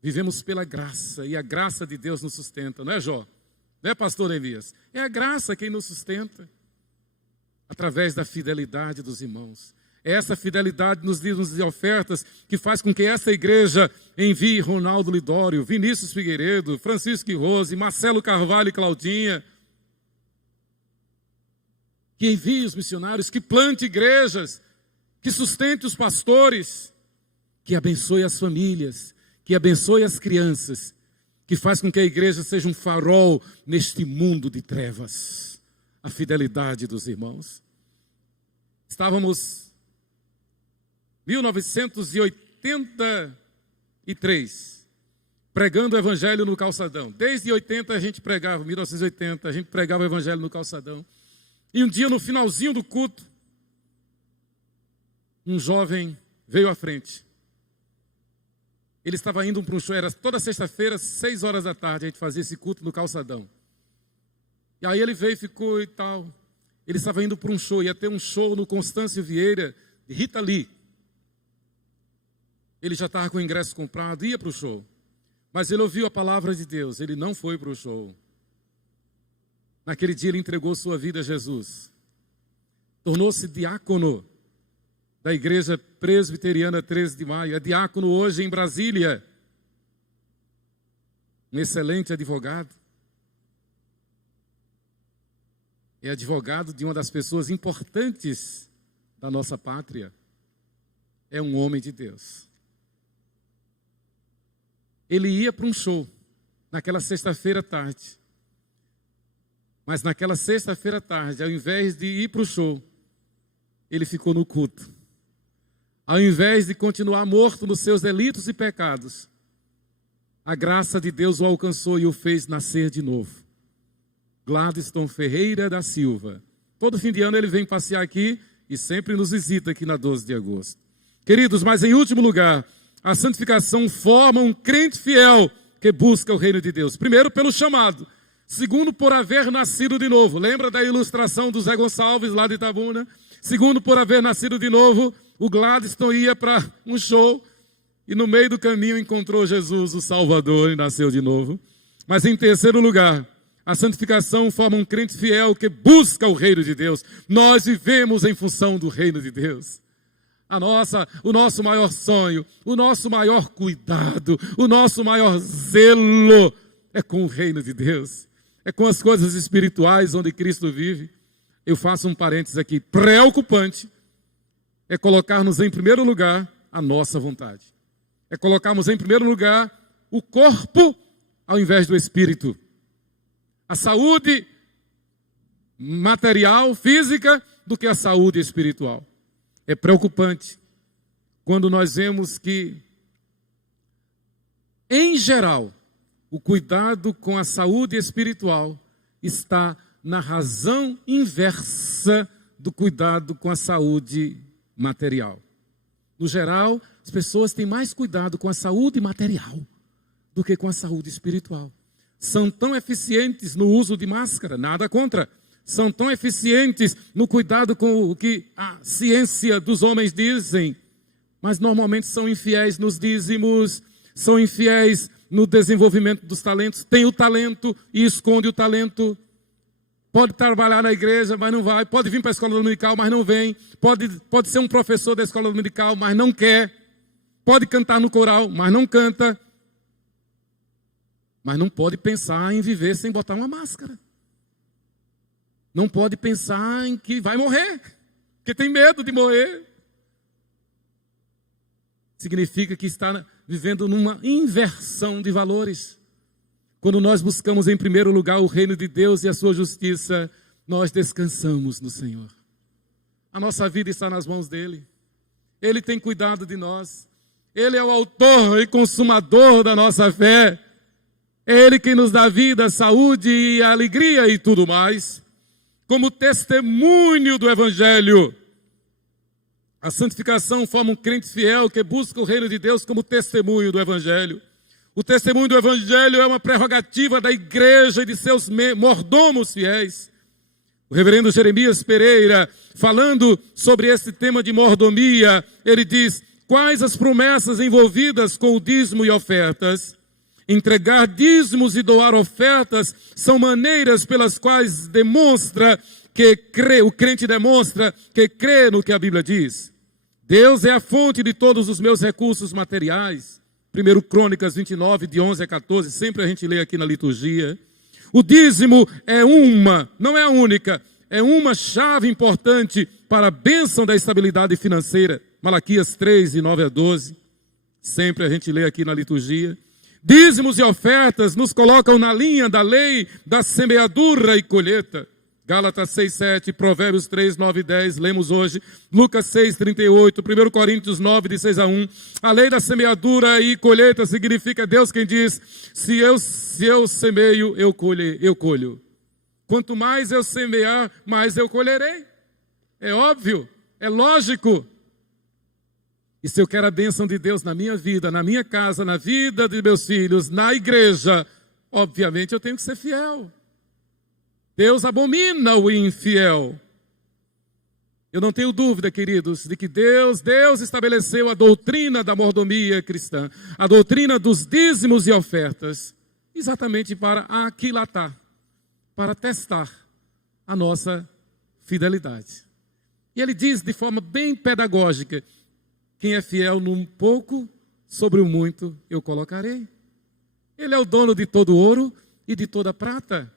Vivemos pela graça e a graça de Deus nos sustenta. Não é, Jó? Não é, pastor Neemias? É a graça quem nos sustenta. Através da fidelidade dos irmãos. É essa fidelidade nos dízimos e ofertas que faz com que essa igreja envie Ronaldo Lidório, Vinícius Figueiredo, Francisco e Rose, Marcelo Carvalho e Claudinha. Que envie os missionários, que plante igrejas, que sustente os pastores, que abençoe as famílias, que abençoe as crianças, que faz com que a igreja seja um farol neste mundo de trevas. A fidelidade dos irmãos. Estávamos 1983, pregando o evangelho no calçadão. Desde 80 a gente pregava, 1980 a gente pregava o evangelho no calçadão. E um dia no finalzinho do culto, um jovem veio à frente. Ele estava indo para um show, era toda sexta-feira, 6 horas da tarde, a gente fazia esse culto no calçadão. E aí ele veio e ficou e tal. Ele estava indo para um show, ia ter um show no Constâncio Vieira, de Rita Lee. Ele já estava com o ingresso comprado, ia para o show. Mas ele ouviu a palavra de Deus, ele não foi para o show. Naquele dia ele entregou sua vida a Jesus. Tornou-se diácono da Igreja Presbiteriana 13 de Maio. É diácono hoje em Brasília. Um excelente advogado. É advogado de uma das pessoas importantes da nossa pátria. É um homem de Deus. Ele ia para um show naquela sexta-feira à tarde. Mas naquela sexta-feira à tarde, ao invés de ir para o show, ele ficou no culto. Ao invés de continuar morto nos seus delitos e pecados, a graça de Deus o alcançou e o fez nascer de novo. Gladstone Ferreira da Silva. Todo fim de ano ele vem passear aqui e sempre nos visita aqui na 12 de agosto. Queridos, mas em último lugar, a santificação forma um crente fiel que busca o reino de Deus. Primeiro, pelo chamado. Segundo, por haver nascido de novo. Lembra da ilustração do Zé Gonçalves lá de Itabuna? Segundo, por haver nascido de novo, o Gladstone ia para um show e no meio do caminho encontrou Jesus, o Salvador, e nasceu de novo. Mas em terceiro lugar, a santificação forma um crente fiel que busca o reino de Deus. Nós vivemos em função do reino de Deus. O nosso maior sonho, o nosso maior cuidado, o nosso maior zelo é com o reino de Deus. É com as coisas espirituais onde Cristo vive. Eu faço um parênteses aqui. Preocupante é colocarmos em primeiro lugar a nossa vontade. É colocarmos em primeiro lugar o corpo ao invés do espírito. A saúde material, física, do que a saúde espiritual. É preocupante quando nós vemos que, em geral, o cuidado com a saúde espiritual está na razão inversa do cuidado com a saúde material. No geral, as pessoas têm mais cuidado com a saúde material do que com a saúde espiritual. São tão eficientes no uso de máscara, nada contra. São tão eficientes no cuidado com o que a ciência dos homens dizem, mas normalmente são infiéis nos dízimos, são infiéis no desenvolvimento dos talentos. Tem o talento e esconde o talento. Pode trabalhar na igreja, mas não vai. Pode vir para a escola dominical, mas não vem. Pode ser um professor da escola dominical, mas não quer. Pode cantar no coral, mas não canta. Mas não pode pensar em viver sem botar uma máscara. Não pode pensar em que vai morrer, porque tem medo de morrer. Significa que está vivendo numa inversão de valores. Quando nós buscamos em primeiro lugar o reino de Deus e a sua justiça, nós descansamos no Senhor. A nossa vida está nas mãos dEle. Ele tem cuidado de nós. Ele é o autor e consumador da nossa fé. É Ele quem nos dá vida, saúde e alegria e tudo mais. Como testemunho do Evangelho. A santificação forma um crente fiel que busca o reino de Deus como testemunho do Evangelho. O testemunho do Evangelho é uma prerrogativa da igreja e de seus mordomos fiéis. O reverendo Jeremias Pereira, falando sobre esse tema de mordomia, ele diz: quais as promessas envolvidas com o dízimo e ofertas? Entregar dízimos e doar ofertas são maneiras pelas quais o crente demonstra que crê no que a Bíblia diz. Deus é a fonte de todos os meus recursos materiais. 1 Crônicas 29, de 11 a 14, sempre a gente lê aqui na liturgia. O dízimo não é a única, é uma chave importante para a bênção da estabilidade financeira. Malaquias 3, de 9 a 12, sempre a gente lê aqui na liturgia. Dízimos e ofertas nos colocam na linha da lei da semeadura e colheita. Gálatas 6, 7, Provérbios 3, 9 e 10, lemos hoje. Lucas 6, 38, 1 Coríntios 9, de 6 a 1. A lei da semeadura e colheita significa Deus quem diz: se eu semeio, eu colho. Quanto mais eu semear, mais eu colherei. É óbvio, é lógico. E se eu quero a bênção de Deus na minha vida, na minha casa, na vida de meus filhos, na igreja, obviamente eu tenho que ser fiel. Deus abomina o infiel. Eu não tenho dúvida, queridos, de que Deus estabeleceu a doutrina da mordomia cristã, a doutrina dos dízimos e ofertas, exatamente para aquilatar, para testar a nossa fidelidade. E ele diz de forma bem pedagógica: quem é fiel num pouco, sobre o muito eu colocarei. Ele é o dono de todo ouro e de toda prata.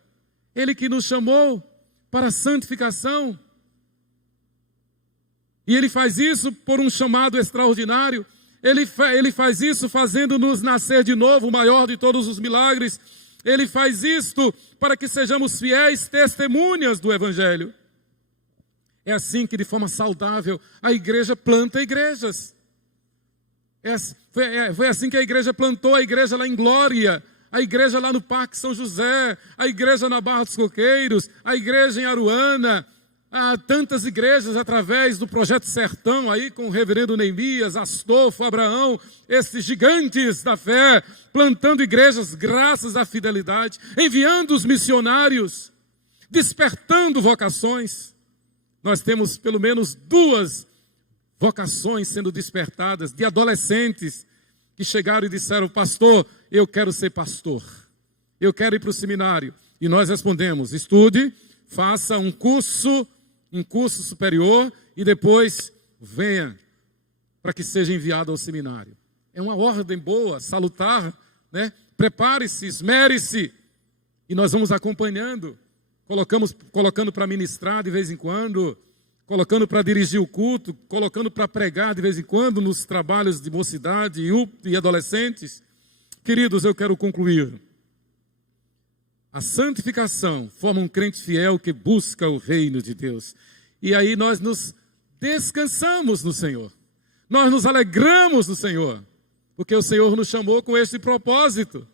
Ele que nos chamou para a santificação. E ele faz isso por um chamado extraordinário. Ele faz isso fazendo-nos nascer de novo, o maior de todos os milagres. Ele faz isto para que sejamos fiéis testemunhas do Evangelho. É assim que, de forma saudável, a igreja planta igrejas. Foi assim que a igreja plantou a igreja lá em Glória, a igreja lá no Parque São José, a igreja na Barra dos Coqueiros, a igreja em Aruana. Há tantas igrejas através do Projeto Sertão, aí com o reverendo Neemias, Astolfo, Abraão, esses gigantes da fé, plantando igrejas graças à fidelidade, enviando os missionários, despertando vocações. Nós temos pelo menos 2 vocações sendo despertadas, de adolescentes que chegaram e disseram: pastor, eu quero ser pastor, eu quero ir para o seminário. E nós respondemos: estude, faça um curso superior e depois venha para que seja enviado ao seminário. É uma ordem boa, salutar, né? Prepare-se, esmere-se. E nós vamos acompanhando, colocando para ministrar de vez em quando, colocando para dirigir o culto, colocando para pregar de vez em quando nos trabalhos de mocidade e adolescentes. Queridos, eu quero concluir. A santificação forma um crente fiel que busca o reino de Deus. E aí nós nos descansamos no Senhor. Nós nos alegramos no Senhor. Porque o Senhor nos chamou com este propósito.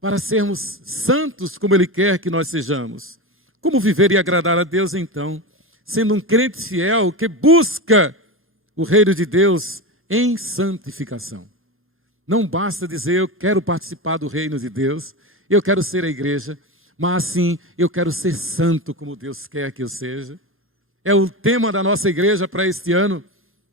Para sermos santos como Ele quer que nós sejamos. Como viver e agradar a Deus então? Sendo um crente fiel que busca o reino de Deus em santificação. Não basta dizer: eu quero participar do reino de Deus, eu quero ser a igreja, mas sim, eu quero ser santo como Deus quer que eu seja. É o tema da nossa igreja para este ano.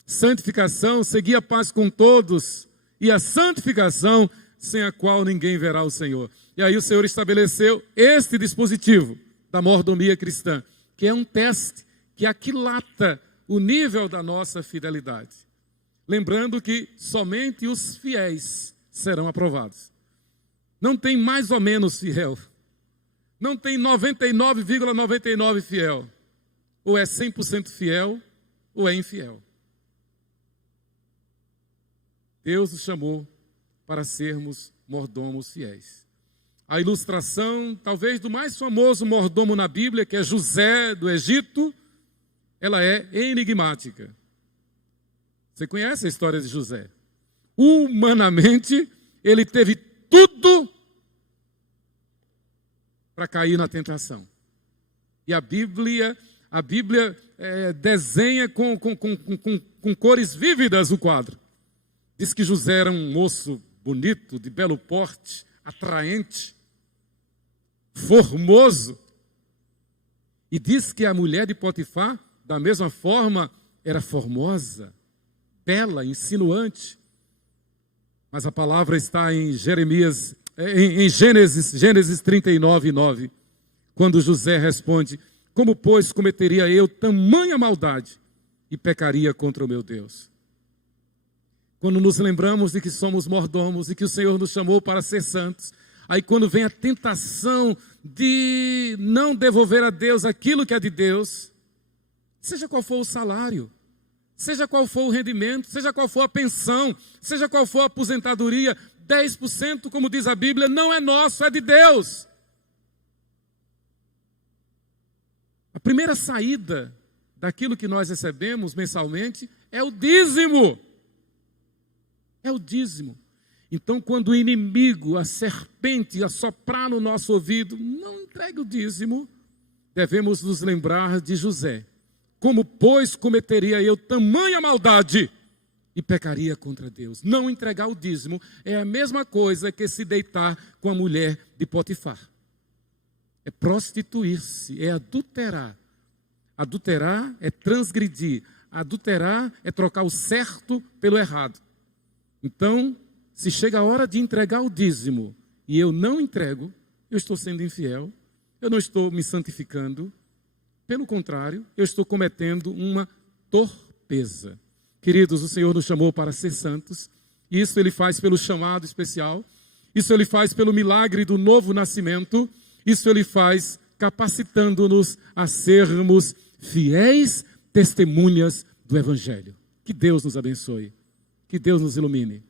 Santificação, seguir a paz com todos, e a santificação sem a qual ninguém verá o Senhor. E aí o Senhor estabeleceu este dispositivo da mordomia cristã, que é um teste que aquilata o nível da nossa fidelidade. Lembrando que somente os fiéis serão aprovados. Não tem mais ou menos fiel. Não tem 99,99 fiel. Ou é 100% fiel, ou é infiel. Deus nos chamou para sermos mordomos fiéis. A ilustração, talvez, do mais famoso mordomo na Bíblia, que é José do Egito, ela é enigmática. Você conhece a história de José? Humanamente, ele teve tudo para cair na tentação. E a Bíblia desenha com cores vívidas o quadro. Diz que José era um moço bonito, de belo porte, atraente, formoso. E diz que a mulher de Potifar, da mesma forma, era formosa, bela, insinuante. Mas a palavra está em Gênesis 39:9, quando José responde: como, pois, cometeria eu tamanha maldade e pecaria contra o meu Deus? Quando nos lembramos de que somos mordomos e que o Senhor nos chamou para ser santos, aí quando vem a tentação de não devolver a Deus aquilo que é de Deus, seja qual for o salário, seja qual for o rendimento, seja qual for a pensão, seja qual for a aposentadoria, 10%, como diz a Bíblia, não é nosso, é de Deus. A primeira saída daquilo que nós recebemos mensalmente é o dízimo. É o dízimo. Então, quando o inimigo, a serpente, assoprar no nosso ouvido, não entregue o dízimo, devemos nos lembrar de José. Como, pois, cometeria eu tamanha maldade e pecaria contra Deus? Não entregar o dízimo é a mesma coisa que se deitar com a mulher de Potifar. É prostituir-se, é adulterar Adulterar é transgredir. Adulterar é trocar o certo pelo errado. Então, se chega a hora de entregar o dízimo e eu não entrego, eu estou sendo infiel, eu não estou me santificando. Pelo contrário, eu estou cometendo uma torpeza. Queridos, o Senhor nos chamou para ser santos. Isso Ele faz pelo chamado especial. Isso Ele faz pelo milagre do novo nascimento. Isso Ele faz capacitando-nos a sermos fiéis testemunhas do Evangelho. Que Deus nos abençoe. Que Deus nos ilumine.